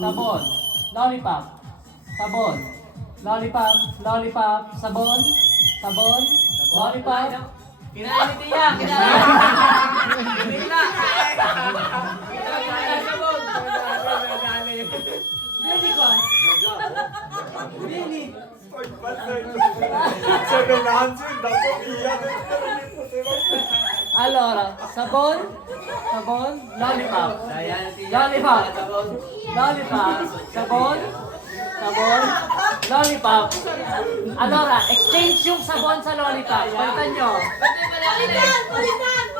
sabon, lollipop, sabon, lollipop, lollipop, sabon, sabon, lollipop. Kinain ni Tia! Kinain! Kinain! Sabog! Dili ko. Dili. Allora, sabon, sabon, lollipop. Lollipop. Lollipop, sabon, sabon, lollipop. Allora, exchange yung sabon sa lollipop. Palitan nyo.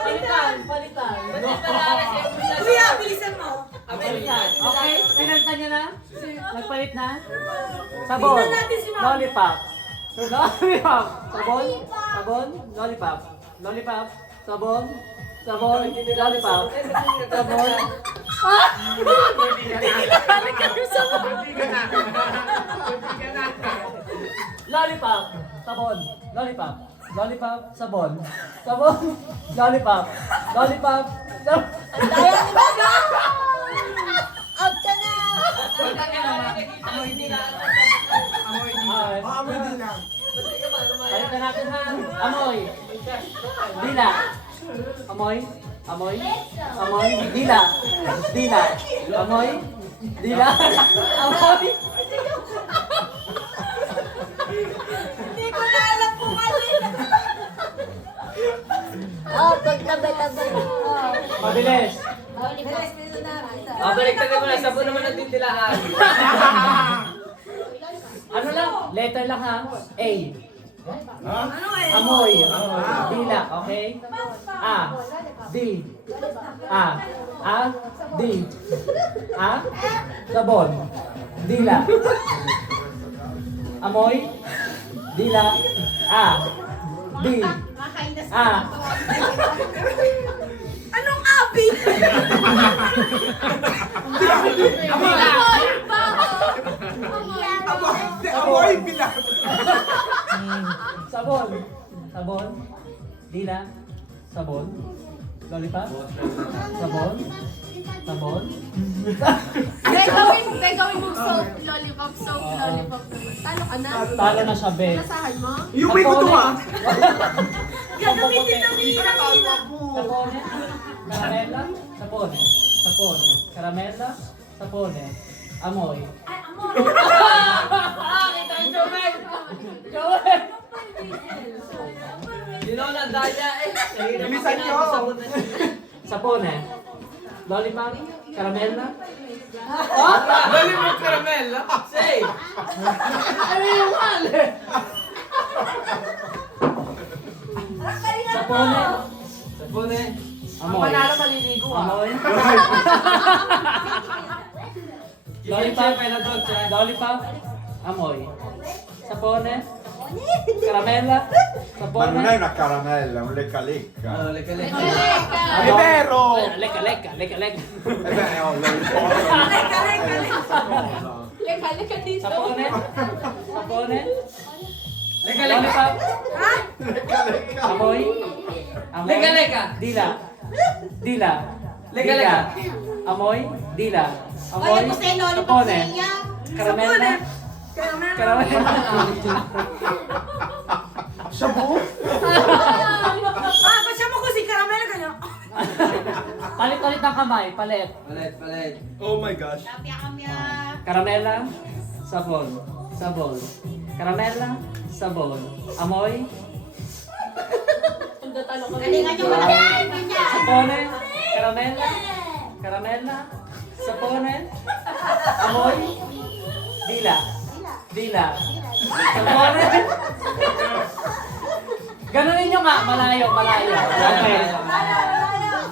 Palitan, palitan. Kuya, bilisan mo. Palitan. Okay, pinalitan nyo na? Nagpalit na? Sabon, Tingnan natin si Mami. lollipop. Lollipop, sabon, sabon, lollipop. Lollipop, sabon, sabon, lollipop. Sabon. Lollipop, sabon, lollipop, lollipop, sabon, sabon, lollipop, lollipop, sabon. Kaya ni Baga! Out ka na! Balik na natin ha. Amoy. Dila. Amoy. Amoy. Amoy. Dila. Dila. Amoy. Dila. Amoy. Hindi ko na alam kung ano yun. Oh, pagtabay-tabay. Oh. Mabilis. Bilis, bilis na. Baliktad mo na, sabon naman ang tindilaan. Ano lang? Letter lang ha. A. Ano eh? Amoy. Dila. Okay? A. D. A. A. D. A. Sabon. Dila. Amoy. Dila. A. D. A. Anong abi? Amoy bilang. Sabon. Sabon. Dila. Sabon. Lollipop. Sabon. Sabon. Gagawin mo soap, lollipop, soap, lollipop. Talo ka na. Talo na siya, be. Nasahan mo? Yung ko to ah. Gagamitin ng hina-hina. Sapone. Caramella. Sapone. Sapone. Caramella. Sapone. Amoy. Kita ang Joel! Joel! Yun ako na daya eh. Bilisan nyo. Sapone. Lollipop. Caramella. Dali mo caramel, ah. Say! Ano yung mali? Sapone. Sabon eh. Amoy. Panalo maliligo ah. Amoy. Lollipop pa na doon, Lollipop. Amoy. Sapone. Caramella. Ma Sapone. non è una caramella, è un lecca lecca. Oh, leka. È vero. Lecca, lecca, lecca, lecca. E beh, ho Leka dito. Sapone. Sapone. Leka. Lollipop. Amoy. Amoy. Leka. Dila. Dila. Leka. Dila. Amoy. Dila. Amoy. Oye, gusto yung lollipop Sapone. sa niya. Caramella. Caramella. Shabu? Pasya mo ko si Caramel ganyan. Palit-palit ng kamay. Palit. Palit. Oh my gosh. Caramella. Sabon. Sabon. Caramella. Sabon. Amoy. Galingan nyo malaki. Sapone. Caramella. Caramella. Sapone. Amoy. Dila. Dila. Sapone. Ganunin nyo nga. Malayo, malayo. Okay.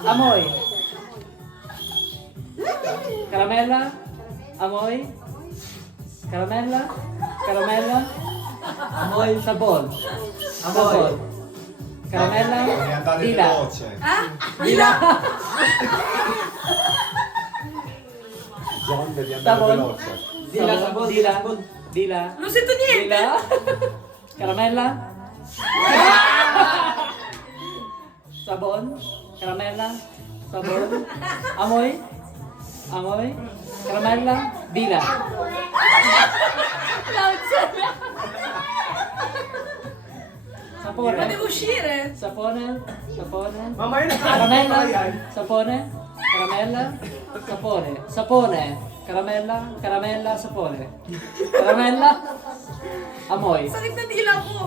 Amoy. Caramella. Amoy. Caramella. Caramella. Amoy. Sabon. Sabon. Caramella. Devi andare Dila. veloce. Dila. John, devi andare Sabon. veloce. Dila, sabon. Dila. Dila. Ano si Toniente? Dila. Caramella. Sabon. Caramella. Sabon. Amoy. Amoy. Caramella. Dila. Loud siya. Sapone. Pwede uscire. Sapone. Sapone. Mamaya na Caramella. yan. Sapone. Caramella. Sapone. Sapone. Caramella. Caramella. Sapone. Caramella. Amoy. Sakit na dila ko.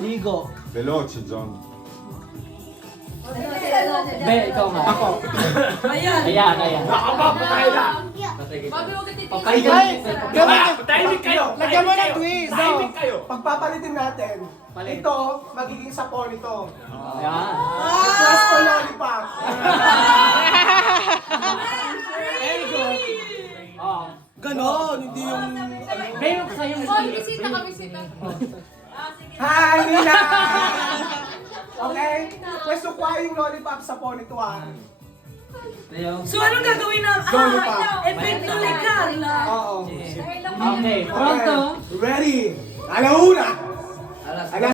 Ligo. Veloce, John. Be, ikaw nga. Ako. Ayan. Ayan, ayan. Nakapapatay na. Bobby, huwag ka titigil. Papay Tahimik kayo. Lagyan mo ng twist. Tahimik kayo. Pagpapalitin natin. Palit. Ito, magiging sapon ito. Ayan. Request ko lollipop. Very good. Oh. Ganon, hindi yung... Be, yung sa'yo. Oh, bisita ka, bisita. Hi, Nina! Okay? Pwesto ko yung lollipop sapon ito So anong gagawin na? Epekto legal. Oo. Okay, pronto. Ready? Alauna!